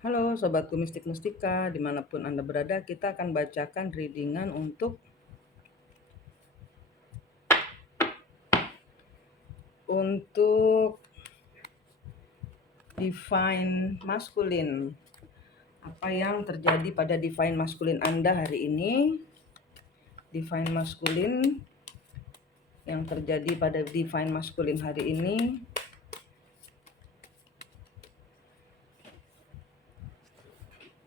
Halo Sobatku Mistik Mustika, dimanapun Anda berada, kita akan bacakan readingan untuk Divine Masculine. Apa yang terjadi pada Divine Masculine Anda hari ini? Divine Masculine, yang terjadi pada Divine Masculine hari ini.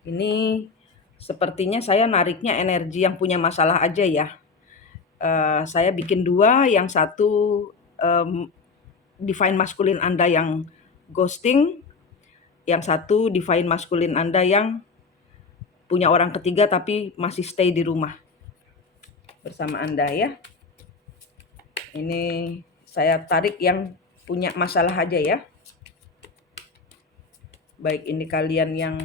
Ini sepertinya saya nariknya energi yang punya masalah aja ya. Saya bikin dua, yang satu Divine Masculine Anda yang ghosting, yang satu Divine Masculine Anda yang punya orang ketiga tapi masih stay di rumah bersama Anda ya. Ini saya tarik yang punya masalah aja ya. Baik ini kalian yang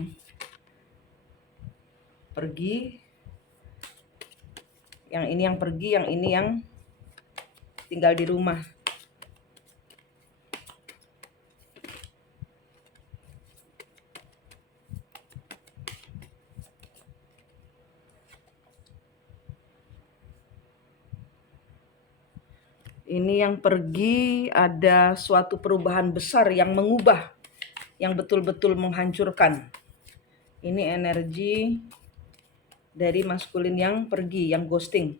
pergi, yang ini yang pergi, yang ini yang tinggal di rumah. Ini yang pergi ada suatu perubahan besar yang mengubah, yang betul-betul menghancurkan. Ini energi dari maskulin yang pergi, yang ghosting.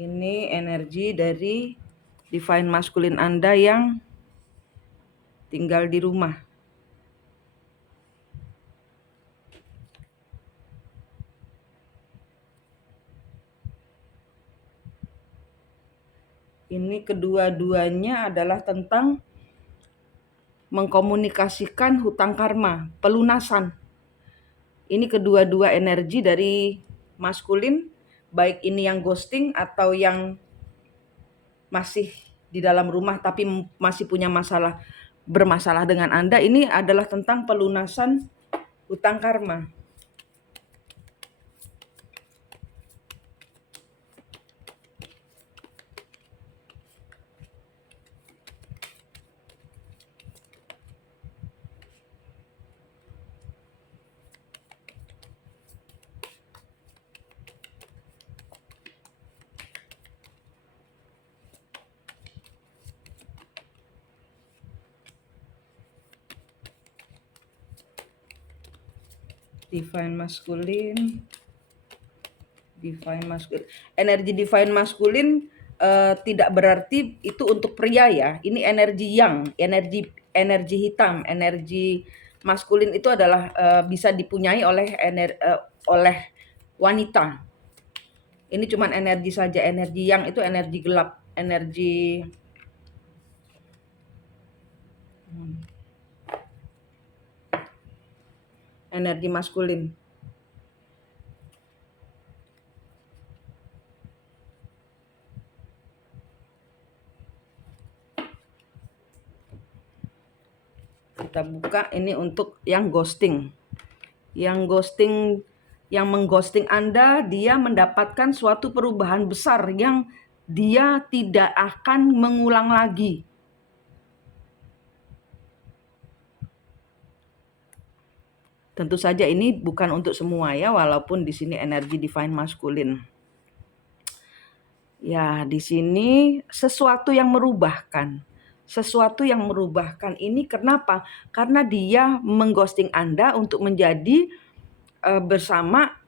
Ini energi dari Divine Masculine Anda yang tinggal di rumah. Ini kedua-duanya adalah tentang mengkomunikasikan hutang karma, pelunasan. Ini kedua-dua energi dari maskulin, baik ini yang ghosting atau yang masih di dalam rumah tapi masih punya bermasalah dengan Anda. Ini adalah tentang pelunasan hutang karma. Divine Masculine, energi Divine Masculine tidak berarti itu untuk pria ya. Ini energi yang, energi hitam, energi maskulin itu adalah bisa dipunyai oleh wanita. Ini cuman energi saja. Energi yang itu energi gelap, energi maskulin. Kita buka ini untuk yang ghosting. Yang mengghosting Anda, dia mendapatkan suatu perubahan besar yang dia tidak akan mengulang lagi. Tentu saja ini bukan untuk semua ya, walaupun di sini energi Divine Masculine. Ya, di sini sesuatu yang merubahkan. Sesuatu yang merubahkan ini kenapa? Karena dia mengghosting Anda untuk menjadi bersama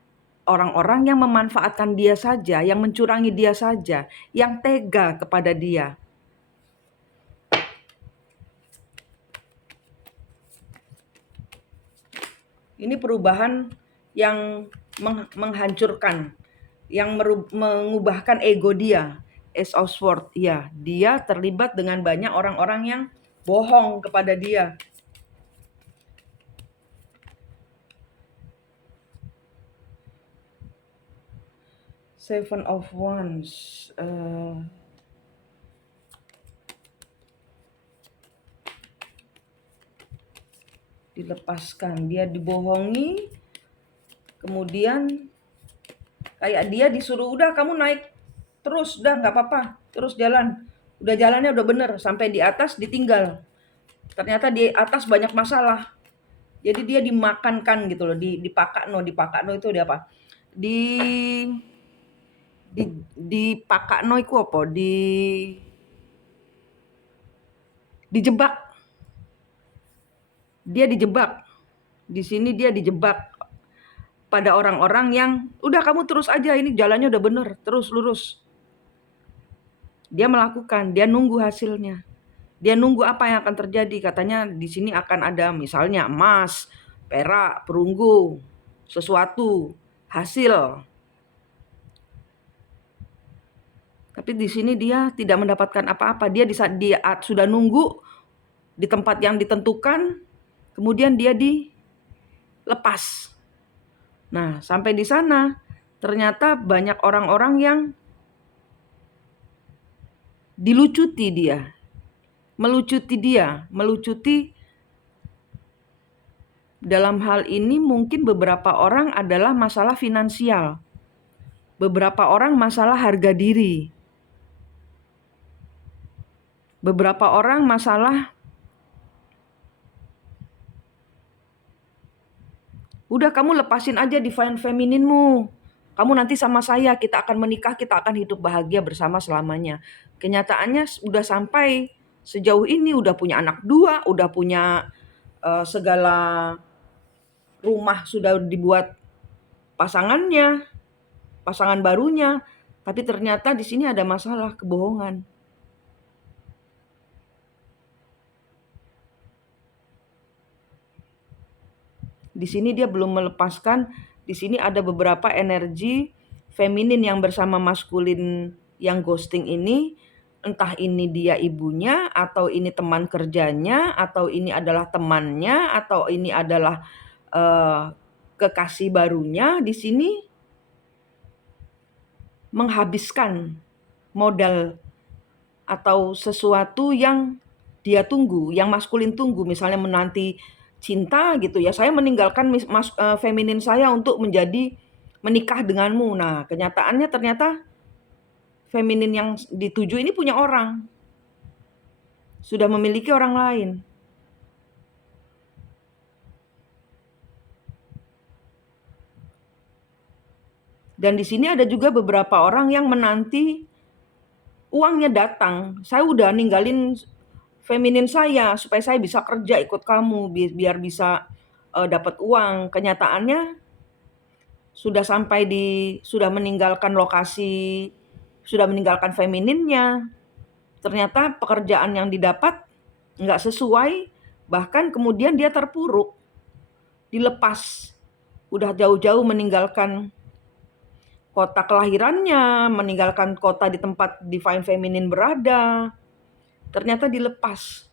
orang-orang yang memanfaatkan dia saja, yang mencurangi dia saja, yang tega kepada dia. Ini perubahan yang menghancurkan, yang mengubahkan ego dia. Ace of Swords, ya, dia terlibat dengan banyak orang-orang yang bohong kepada dia. Seven of Wands, dilepaskan, dia dibohongi, kemudian kayak dia disuruh udah kamu naik terus, udah nggak apa-apa, terus jalan. Udah jalannya udah bener, sampai di atas ditinggal. Ternyata di atas banyak masalah. Jadi dia dimakankan gitu loh, dipakakno itu dia apa? Di dipakakno iku apa? Dijebak. Dia dijebak. Di sini dia dijebak pada orang-orang yang udah kamu terus aja, ini jalannya udah bener, terus lurus. Dia melakukan, dia nunggu hasilnya. Dia nunggu apa yang akan terjadi. Katanya di sini akan ada misalnya emas, perak, perunggu, sesuatu, hasil. Tapi di sini dia tidak mendapatkan apa-apa. Dia sudah nunggu di tempat yang ditentukan, kemudian dia dilepas. Nah, sampai di sana ternyata banyak orang-orang yang dilucuti dia, melucuti dalam hal ini mungkin beberapa orang adalah masalah finansial, beberapa orang masalah harga diri, beberapa orang masalah udah kamu lepasin aja divine femininmu. Kamu nanti sama saya, kita akan menikah, kita akan hidup bahagia bersama selamanya. Kenyataannya udah sampai sejauh ini, udah punya anak 2, udah punya segala rumah sudah dibuat pasangannya, pasangan barunya, tapi ternyata di sini ada masalah kebohongan. Di sini dia belum melepaskan, di sini ada beberapa energi feminin yang bersama maskulin yang ghosting ini, entah ini dia ibunya, atau ini teman kerjanya, atau ini adalah temannya, atau ini adalah kekasih barunya. Di sini menghabiskan modal atau sesuatu yang dia tunggu, yang maskulin tunggu, misalnya menanti cinta gitu ya. Saya meninggalkan feminin saya untuk menjadi menikah denganmu. Nah, kenyataannya ternyata feminin yang dituju ini punya orang. Sudah memiliki orang lain. Dan di sini ada juga beberapa orang yang menanti uangnya datang. Saya udah ninggalin feminin saya supaya saya bisa kerja ikut kamu biar bisa dapat uang. Kenyataannya sudah meninggalkan lokasi, sudah meninggalkan femininnya. Ternyata pekerjaan yang didapat nggak sesuai, bahkan kemudian dia terpuruk, dilepas. Udah jauh-jauh meninggalkan kota kelahirannya, meninggalkan kota di tempat divine feminine berada. Ternyata dilepas.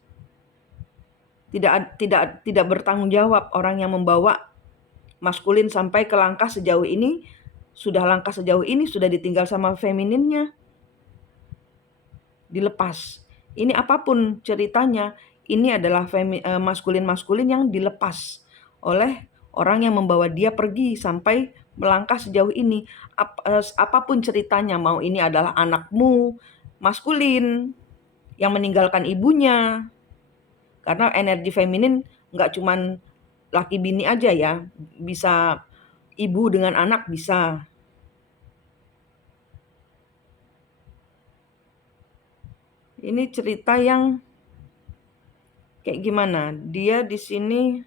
Tidak bertanggung jawab orang yang membawa maskulin sampai ke langkah sejauh ini, sudah ditinggal sama femininnya. Dilepas. Ini apapun ceritanya, ini adalah maskulin-maskulin yang dilepas oleh orang yang membawa dia pergi sampai melangkah sejauh ini. Apapun ceritanya, mau ini adalah anakmu, maskulin, yang meninggalkan ibunya. Karena energi feminin nggak cuman laki bini aja ya, bisa ibu dengan anak bisa. Ini cerita yang kayak gimana? Dia di sini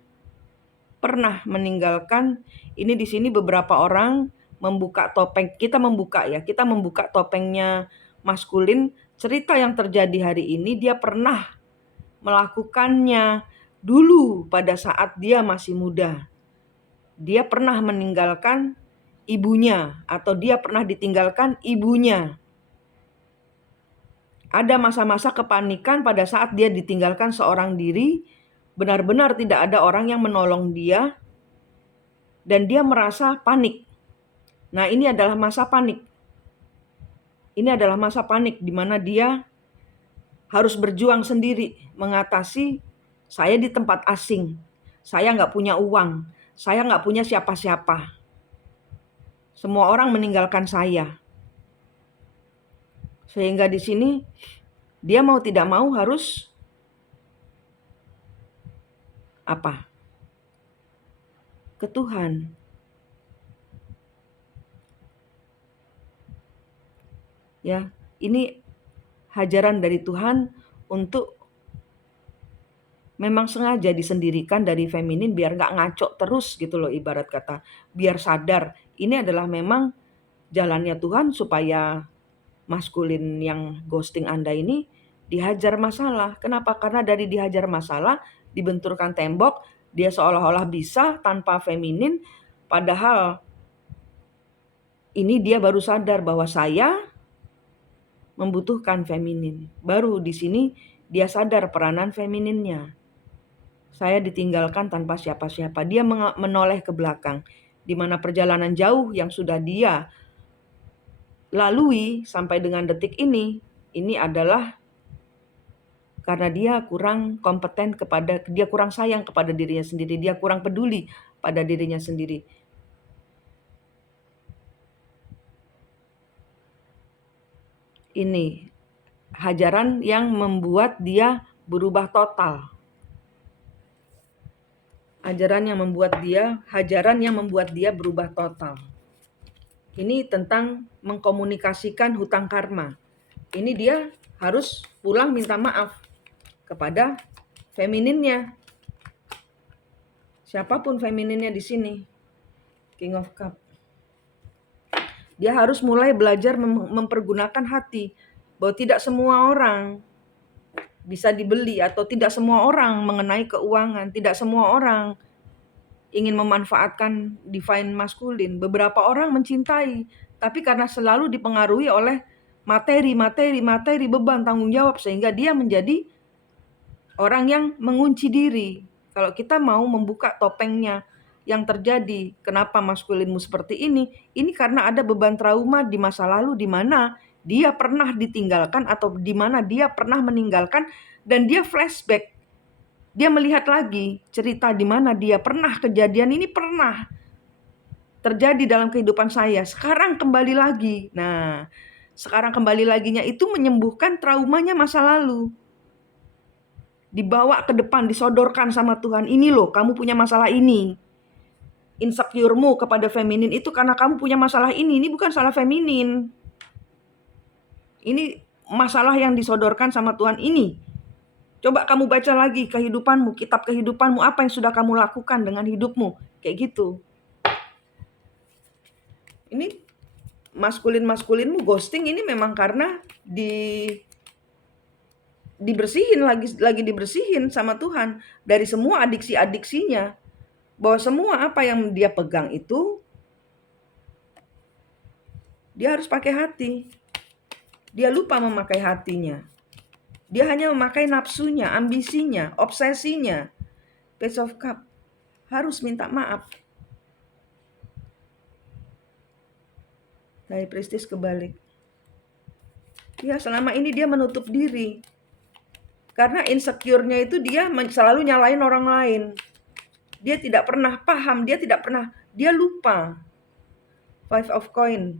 pernah meninggalkan, ini di sini beberapa orang membuka topeng, kita membuka topengnya maskulin. Cerita yang terjadi hari ini dia pernah melakukannya dulu pada saat dia masih muda. Dia pernah meninggalkan ibunya atau dia pernah ditinggalkan ibunya. Ada masa-masa kepanikan pada saat dia ditinggalkan seorang diri, benar-benar tidak ada orang yang menolong dia, dan dia merasa panik. Nah, ini adalah masa panik. Ini adalah masa panik di mana dia harus berjuang sendiri, mengatasi saya di tempat asing, saya nggak punya uang, saya nggak punya siapa-siapa. Semua orang meninggalkan saya. Sehingga di sini Dia mau tidak mau harus apa? Ke Tuhan. Ya, ini hajaran dari Tuhan untuk memang sengaja disendirikan dari feminin biar nggak ngaco terus gitu loh, ibarat kata. Biar sadar, ini adalah memang jalannya Tuhan supaya maskulin yang ghosting Anda ini dihajar masalah. Kenapa? Karena dari dihajar masalah, dibenturkan tembok, dia seolah-olah bisa tanpa feminin, padahal ini dia baru sadar bahwa saya membutuhkan feminin. Baru di sini dia sadar peranan femininnya. Saya ditinggalkan tanpa siapa-siapa. Dia menoleh ke belakang, di mana perjalanan jauh yang sudah dia lalui sampai dengan detik ini adalah karena dia kurang kompeten dia kurang sayang kepada dirinya sendiri, dia kurang peduli pada dirinya sendiri. Ini hajaran yang membuat dia berubah total. Hajaran yang membuat dia berubah total. Ini tentang mengkomunikasikan hutang karma. Ini dia harus pulang minta maaf kepada femininnya. Siapapun femininnya di sini. King of Cup. Dia harus mulai belajar mempergunakan hati. Bahwa tidak semua orang bisa dibeli atau tidak semua orang mengenai keuangan. Tidak semua orang ingin memanfaatkan divine maskulin. Beberapa orang mencintai, tapi karena selalu dipengaruhi oleh materi, beban tanggung jawab, sehingga dia menjadi orang yang mengunci diri. Kalau kita mau membuka topengnya, yang terjadi, kenapa maskulinmu seperti ini karena ada beban trauma di masa lalu di mana dia pernah ditinggalkan atau di mana dia pernah meninggalkan dan dia flashback. Dia melihat lagi cerita di mana dia pernah kejadian ini pernah terjadi dalam kehidupan saya. Sekarang kembali lagi. Nah, sekarang kembali laginya itu menyembuhkan traumanya masa lalu. Dibawa ke depan, disodorkan sama Tuhan. Ini loh, kamu punya masalah ini. Insecure-mu kepada feminin itu karena kamu punya masalah ini. Ini bukan salah feminin. Ini masalah yang disodorkan sama Tuhan ini. Coba kamu baca lagi kehidupanmu, kitab kehidupanmu, apa yang sudah kamu lakukan dengan hidupmu. Kayak gitu. Ini maskulin-maskulinmu ghosting ini memang karena dibersihin lagi dibersihin sama Tuhan dari semua adiksi-adiksinya. Bahwa semua apa yang dia pegang itu dia harus pakai hati. Dia lupa memakai hatinya. Dia hanya memakai nafsunya, ambisinya, obsesinya. Page of Cup. Harus minta maaf. Dari Priestess kebalik. Ya, selama ini dia menutup diri. Karena insecure-nya itu dia selalu nyalain orang lain. Dia tidak pernah paham, dia lupa. Five of Coin,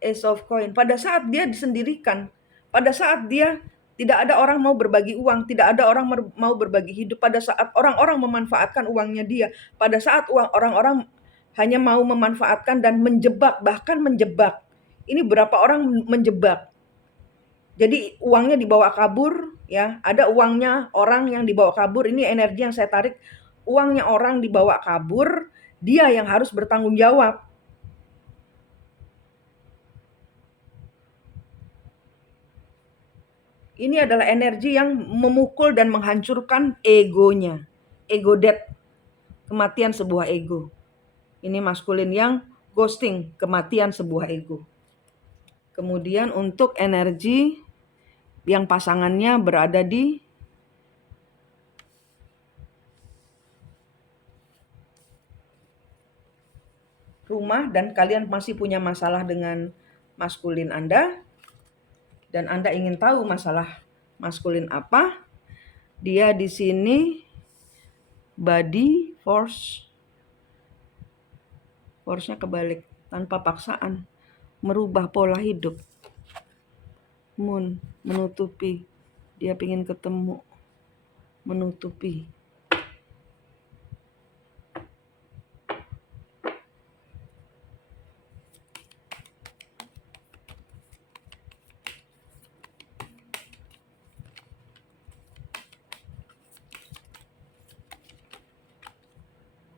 Ace of Coin. Pada saat dia disendirikan, pada saat dia tidak ada orang mau berbagi uang, tidak ada orang mau berbagi hidup, pada saat orang-orang memanfaatkan uangnya dia, pada saat orang-orang hanya mau memanfaatkan dan menjebak, bahkan menjebak. Ini berapa orang menjebak. Jadi uangnya dibawa kabur, ya. Ada uangnya orang yang dibawa kabur. Ini energi yang saya tarik. Uangnya orang dibawa kabur, dia yang harus bertanggung jawab. Ini adalah energi yang memukul dan menghancurkan egonya. Ego death, kematian sebuah ego. Ini maskulin yang ghosting, kematian sebuah ego. Kemudian untuk energi yang pasangannya berada di rumah dan kalian masih punya masalah dengan maskulin Anda dan Anda ingin tahu masalah maskulin apa, dia di sini body force-nya kebalik, tanpa paksaan, merubah pola hidup. Moon, menutupi. Dia ingin ketemu, menutupi.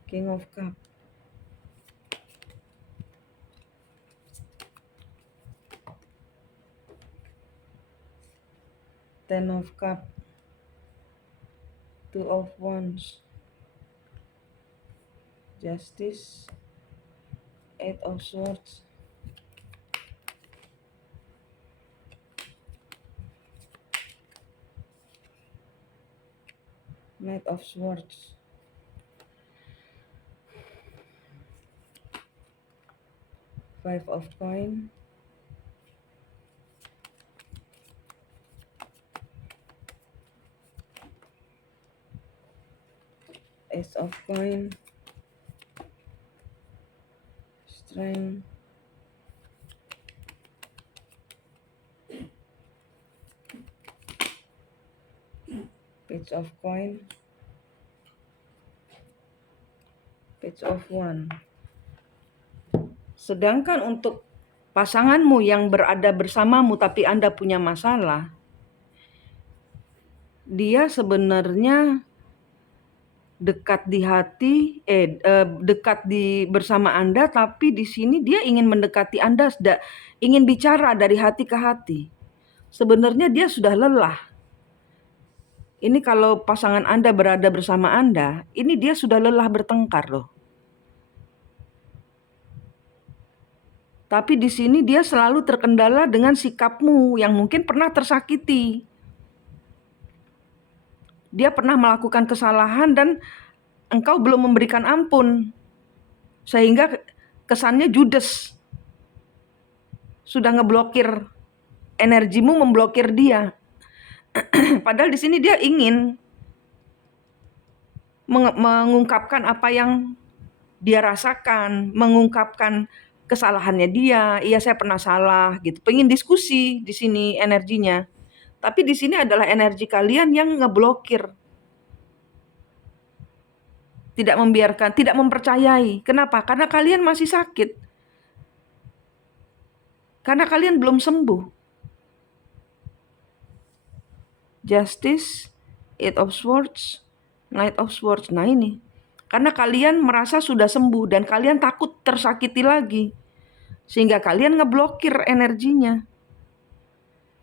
King of Cup. Ten of Cup. Two of Wands. Justice. Eight of Swords. Knight of Swords. Five of Coin. Ace of Coin. Strength. Page of Coin. Page of Wand. Sedangkan untuk pasanganmu yang berada bersamamu tapi Anda punya masalah, dia sebenarnya dekat di hati, dekat di bersama Anda, tapi di sini dia ingin mendekati Anda, ingin bicara dari hati ke hati. Sebenarnya dia sudah lelah. Ini kalau pasangan Anda berada bersama Anda, ini dia sudah lelah bertengkar loh. Tapi di sini dia selalu terkendala dengan sikapmu yang mungkin pernah tersakiti. Dia pernah melakukan kesalahan dan engkau belum memberikan ampun. Sehingga kesannya judes. Sudah ngeblokir energimu, memblokir dia. Padahal di sini dia ingin mengungkapkan apa yang dia rasakan, mengungkapkan kesalahannya dia. Iya, saya pernah salah gitu. Pengen diskusi di sini energinya. Tapi di sini adalah energi kalian yang ngeblokir. Tidak membiarkan, tidak mempercayai. Kenapa? Karena kalian masih sakit. Karena kalian belum sembuh. Justice, Eight of Swords, Knight of Swords. Nah ini. Karena kalian merasa sudah sembuh dan kalian takut tersakiti lagi. Sehingga kalian ngeblokir energinya.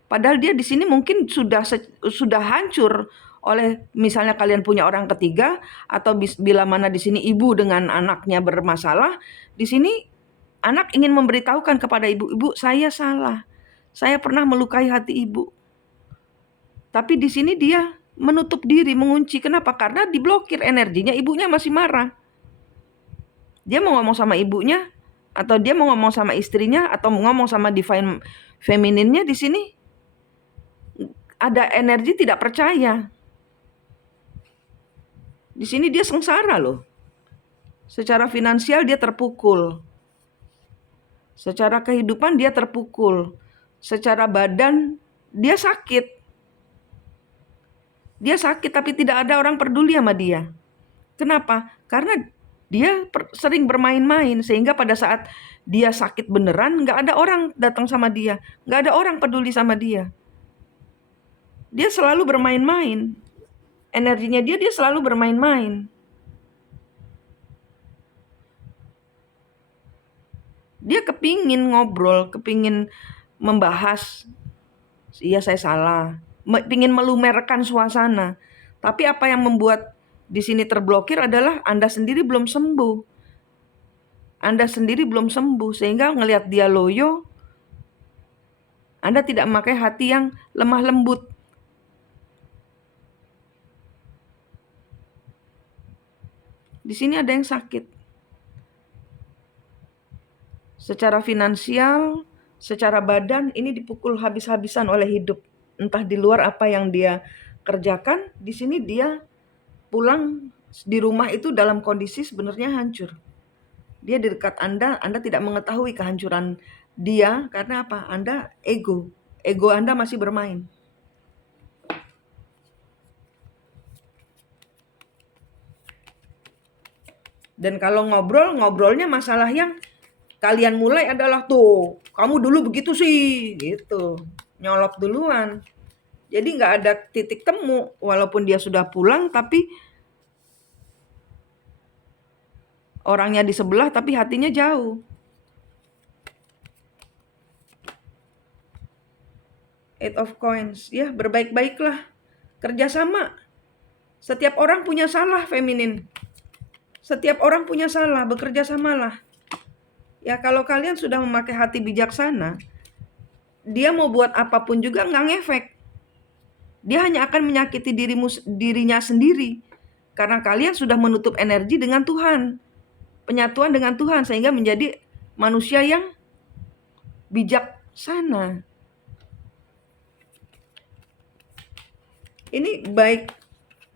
Padahal dia di sini mungkin sudah hancur oleh misalnya kalian punya orang ketiga atau bila mana di sini ibu dengan anaknya bermasalah, di sini anak ingin memberitahukan kepada ibu, "Ibu, saya salah. Saya pernah melukai hati ibu." Tapi di sini dia menutup diri, mengunci. Kenapa? Karena diblokir energinya, ibunya masih marah. Dia mau ngomong sama ibunya, atau dia mau ngomong sama istrinya, atau mau ngomong sama divine femininnya di sini ada energi tidak percaya. Di sini dia sengsara loh. Secara finansial dia terpukul. Secara kehidupan dia terpukul. Secara badan dia sakit. Dia sakit tapi tidak ada orang peduli sama dia. Kenapa? Karena dia sering bermain-main sehingga pada saat dia sakit beneran nggak ada orang datang sama dia, nggak ada orang peduli sama dia. Dia selalu bermain-main. Energinya dia selalu bermain-main. Dia kepingin ngobrol, kepingin membahas. Iya saya salah. Pingin melumerkan suasana. Tapi apa yang membuat di sini terblokir adalah Anda sendiri belum sembuh. Anda sendiri belum sembuh sehingga ngelihat dia loyo, Anda tidak memakai hati yang lemah lembut. Di sini ada yang sakit. Secara finansial, secara badan ini dipukul habis-habisan oleh hidup. Entah di luar apa yang dia kerjakan, di sini dia pulang di rumah itu dalam kondisi sebenarnya hancur. Dia di dekat Anda tidak mengetahui kehancuran dia karena apa? Anda ego Anda masih bermain. Dan kalau ngobrol, ngobrolnya masalah yang kalian mulai adalah tuh, kamu dulu begitu sih, gitu. Nyolot duluan. Jadi nggak ada titik temu, walaupun dia sudah pulang, tapi orangnya di sebelah, tapi hatinya jauh. Eight of Coins, ya berbaik-baiklah, kerjasama. Setiap orang punya salah, feminin. Setiap orang punya salah, bekerja samalah. Ya kalau kalian sudah memakai hati bijaksana, dia mau buat apapun juga nggak ngefek. Dia hanya akan menyakiti dirinya sendiri. Karena kalian sudah menutup energi dengan Tuhan. Penyatuan dengan Tuhan, sehingga menjadi manusia yang bijaksana. Ini baik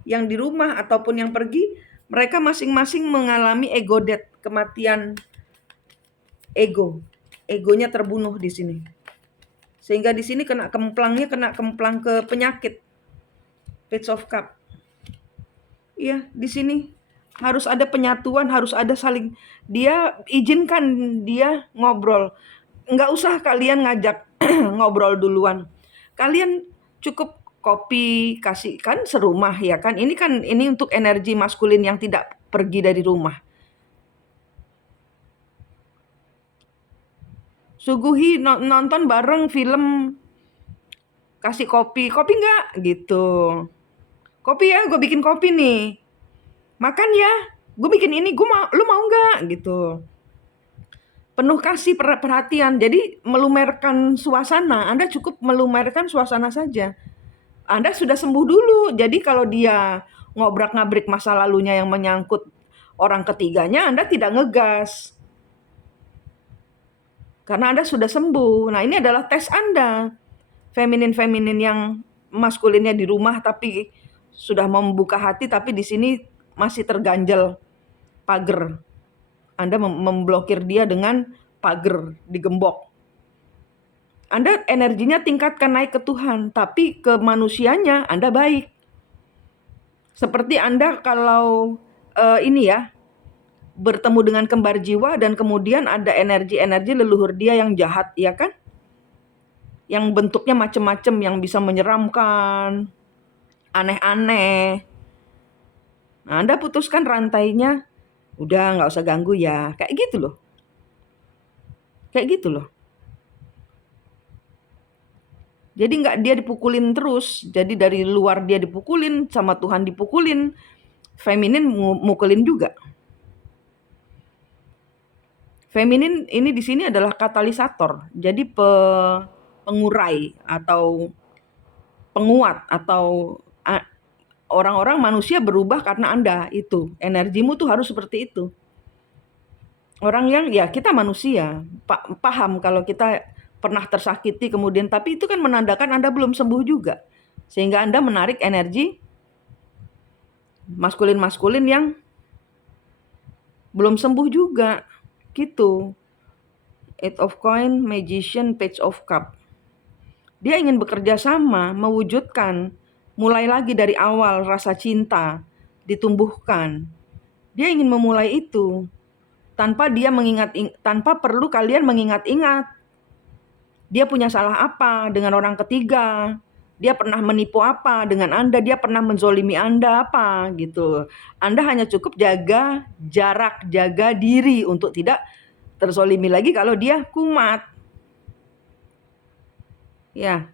yang di rumah ataupun yang pergi, mereka masing-masing mengalami ego death, kematian ego. Egonya terbunuh di sini. Sehingga di sini kena kemplang ke penyakit. Page of Cup. Iya, di sini harus ada penyatuan, harus ada saling, dia izinkan dia ngobrol. Nggak usah kalian ngajak ngobrol duluan. Kalian cukup kopi, kasih kan serumah ya kan. Ini untuk energi maskulin yang tidak pergi dari rumah. Suguhi nonton bareng film, kasih kopi nggak gitu. Kopi ya, gue bikin kopi nih. Makan ya, gue bikin ini, lu mau nggak gitu. Penuh kasih perhatian. Jadi melumerkan suasana. Anda cukup melumerkan suasana saja. Anda sudah sembuh dulu. Jadi kalau dia ngobrak-ngabrik masa lalunya yang menyangkut orang ketiganya, Anda tidak ngegas. Karena Anda sudah sembuh. Nah, ini adalah tes Anda. Feminin-feminin yang maskulinnya di rumah tapi sudah membuka hati, tapi di sini masih terganjal pagar. Anda memblokir dia dengan pagar, digembok. Anda energinya tingkatkan naik ke Tuhan, tapi ke manusianya Anda baik. Seperti Anda kalau ini ya, bertemu dengan kembar jiwa dan kemudian ada energi-energi leluhur dia yang jahat, ya kan? Yang bentuknya macam-macam, yang bisa menyeramkan, aneh-aneh. Nah, Anda putuskan rantainya, udah nggak usah ganggu ya, kayak gitu loh. Kayak gitu loh. Jadi nggak dia dipukulin terus, jadi dari luar dia dipukulin, sama Tuhan dipukulin, feminin mukulin juga. Feminin ini di sini adalah katalisator, jadi pengurai atau penguat atau orang-orang manusia berubah karena Anda itu. Energimu tuh harus seperti itu. Orang yang ya kita manusia, paham kalau kita pernah tersakiti kemudian, tapi itu kan menandakan Anda belum sembuh juga. Sehingga Anda menarik energi maskulin-maskulin yang belum sembuh juga. Gitu. Eight of Coin, Magician, Page of Cup. Dia ingin bekerja sama, mewujudkan, mulai lagi dari awal rasa cinta, ditumbuhkan. Dia ingin memulai itu tanpa tanpa perlu kalian mengingat-ingat. Dia punya salah apa dengan orang ketiga? Dia pernah menipu apa dengan Anda? Dia pernah menzolimi Anda apa gitu. Anda hanya cukup jaga jarak, jaga diri untuk tidak terzolimi lagi kalau dia kumat. Ya,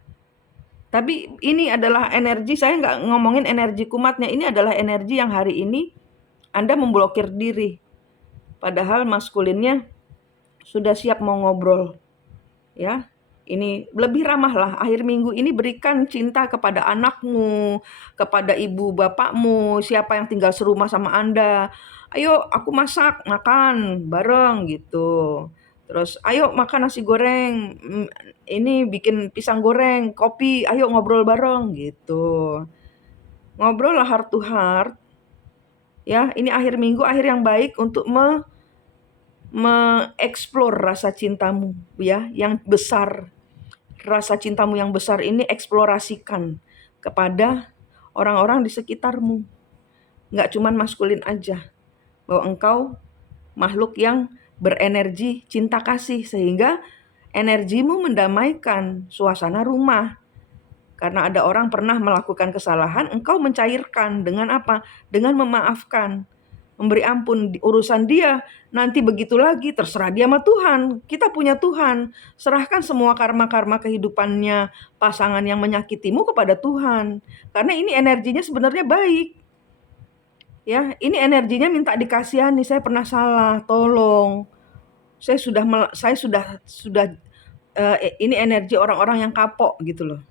tapi ini adalah energi, saya nggak ngomongin energi kumatnya, ini adalah energi yang hari ini Anda memblokir diri. Padahal maskulinnya sudah siap mau ngobrol. Ya, ini lebih ramah lah. Akhir minggu ini berikan cinta kepada anakmu, kepada ibu bapakmu, siapa yang tinggal serumah sama Anda. Ayo aku masak, makan bareng gitu. Terus ayo makan nasi goreng, ini bikin pisang goreng, kopi, ayo ngobrol bareng gitu. Ngobrol lah heart to heart. Ya, ini akhir minggu, akhir yang baik untuk mengeksplor rasa cintamu ya, yang besar. Rasa cintamu yang besar ini eksplorasikan kepada orang-orang di sekitarmu. Nggak cuman maskulin aja. bahwa engkau makhluk yang berenergi cinta kasih, sehingga energimu mendamaikan suasana rumah. Karena ada orang pernah melakukan kesalahan, engkau mencairkan dengan apa? Dengan memaafkan, memberi ampun. Urusan dia nanti begitu lagi, terserah dia sama Tuhan. Kita punya Tuhan. Serahkan semua karma-karma kehidupannya pasangan yang menyakitimu kepada Tuhan. Karena ini energinya sebenarnya baik. Ya, ini energinya minta dikasihani. Saya pernah salah, tolong. Saya sudah ini energi orang-orang yang kapok gitu loh.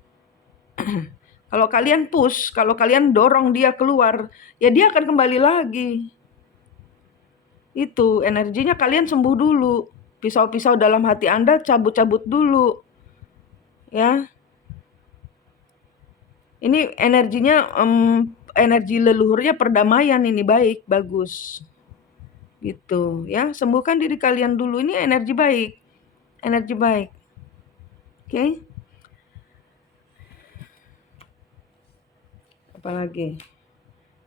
Kalau kalian push, kalau kalian dorong dia keluar, ya dia akan kembali lagi. Itu energinya, kalian sembuh dulu. Pisau-pisau dalam hati Anda cabut-cabut dulu. Ya. Ini energinya energi leluhurnya perdamaian, ini baik, bagus. Gitu ya. Sembuhkan diri kalian dulu, ini energi baik. Energi baik. Oke? Apalagi?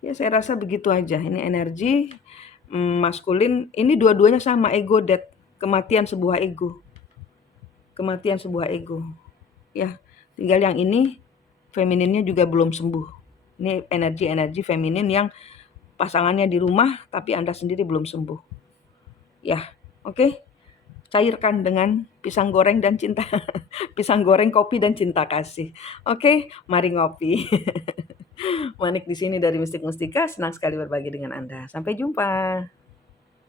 Ya saya rasa begitu aja. Ini energi maskulin, ini dua-duanya sama, ego death, kematian sebuah ego. Kematian sebuah ego. Ya, tinggal yang ini femininnya juga belum sembuh. Ini energi-energi feminin yang pasangannya di rumah tapi Anda sendiri belum sembuh. Ya, oke. Cairkan dengan pisang goreng dan cinta. Pisang goreng, kopi dan cinta kasih. Oke, mari ngopi. Manik di sini dari Mistik Mustika, senang sekali berbagi dengan Anda. Sampai jumpa.